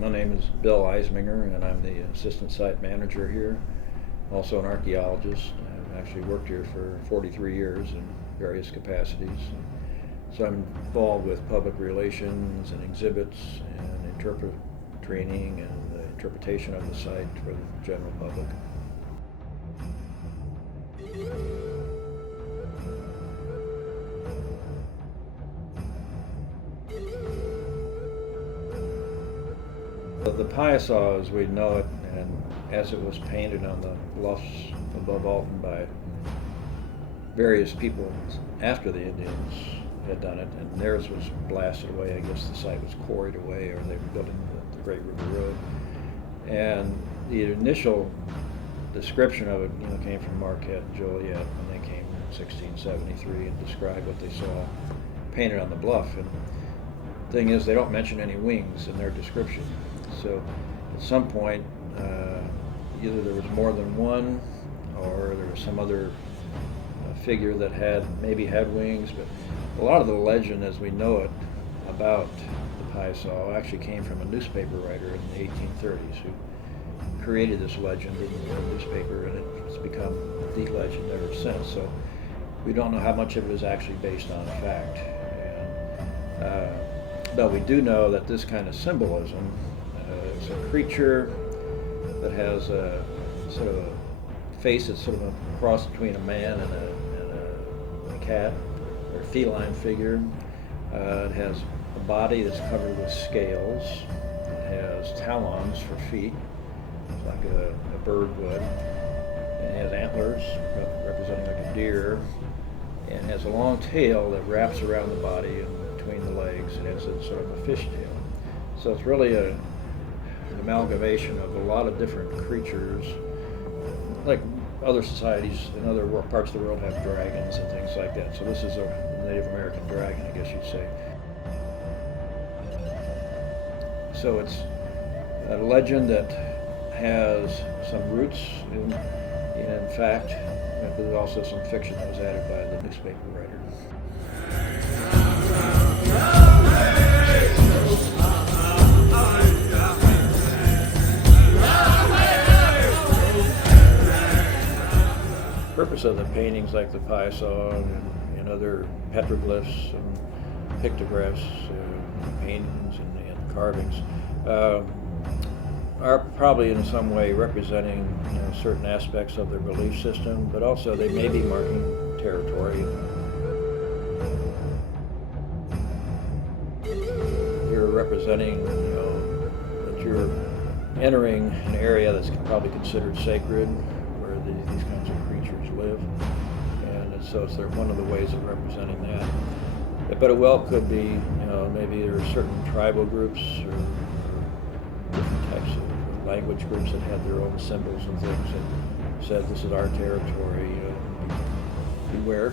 My name is Bill Eisminger, and I'm the assistant site manager here, also an archaeologist. I've actually worked here for 43 years in various capacities. So I'm involved with public relations and exhibits and interpret training and the interpretation of the site for the general public. The Piasa, as we know it, and as it was painted on the bluffs above Alton by various people after the Indians had done it, and theirs was blasted away. I guess the site was quarried away, or they were building the Great River Road. And the initial description of it, came from Marquette and Joliet when they came in 1673 and described what they saw painted on the bluff. And the thing is, they don't mention any wings in their description. So at some point, either there was more than one, or there was some other figure that maybe had wings. But a lot of the legend, as we know it, about the Piasa actually came from a newspaper writer in the 1830s who created this legend in the newspaper, and it's become the legend ever since. So we don't know how much of it is actually based on fact. But we do know that this kind of symbolism, it's a creature that has a sort of a face that's sort of a cross between a man and a cat, or a feline figure. It has a body that's covered with scales. It has talons for feet, like a bird would. It has antlers representing like a deer, and has a long tail that wraps around the body and between the legs. It has a sort of a fish tail. So it's really an amalgamation of a lot of different creatures. Like other societies in other parts of the world have dragons and things like that. So this is a Native American dragon, I guess you'd say. So it's a legend that has some roots in fact. There's also some fiction that was added by the newspaper writer. The purpose of the paintings like the Piasa and other petroglyphs and pictographs, paintings and carvings are probably in some way representing certain aspects of their belief system, but also they may be marking territory. You're representing that you're entering an area that's probably considered sacred, where these kinds of creatures live, and so it's one of the ways of representing that. But it well could be, maybe there are certain tribal groups or different types of language groups that had their own symbols and things that said this is our territory, beware.